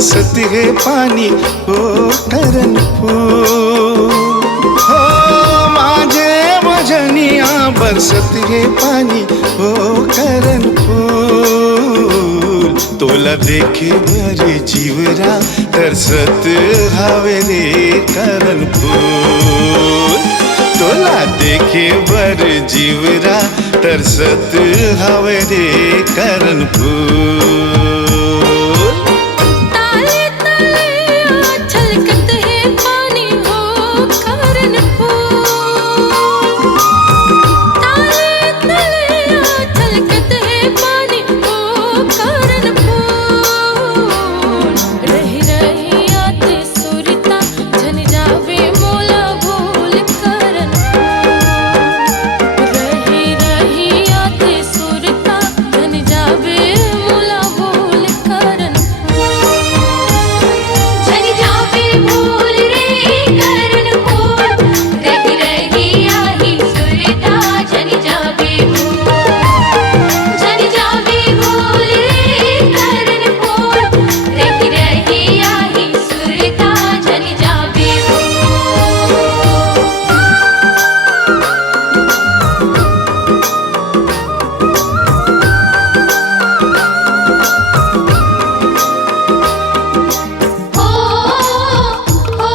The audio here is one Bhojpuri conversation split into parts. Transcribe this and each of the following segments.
बरसत है पानी हो करण फूल। हो माझे भजनिया बरसत है पानी हो करण फूल। तोला देखे बरे जीवरा तरसत हवे रे करण फूल। तोला देखे बर जीवरा तरसत हवे रे करण फूल। ताले ताले छलकत है पानी हो करण फूल। ताले ताले छलकत है पानी हो करण फूल। रही रही आत सुरता झन जावे मोला भूल करण फूल। रही रही आत सुरता झन जावे मोला भूल करण फूल। झन जावे भूल रे करण फूल। रही रही आही सुरता झन जावे भूल। झन जावे भूल रे करण फूल। रही रही आही सुरता झन जावे भूल। हो हो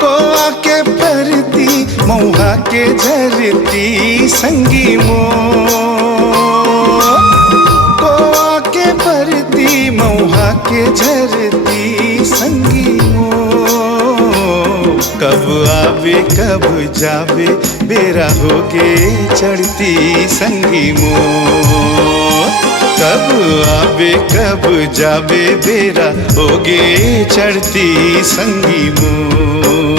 कोआ के परती मऊहा के झरती संगी मो। कोआ के परती मऊहा के झरती संगी मो। कब आवे कब जावे बेरा होके चढ़ती संगी मो। कब आवे कब जावे बेरा होगे चढ़ती संगी मो।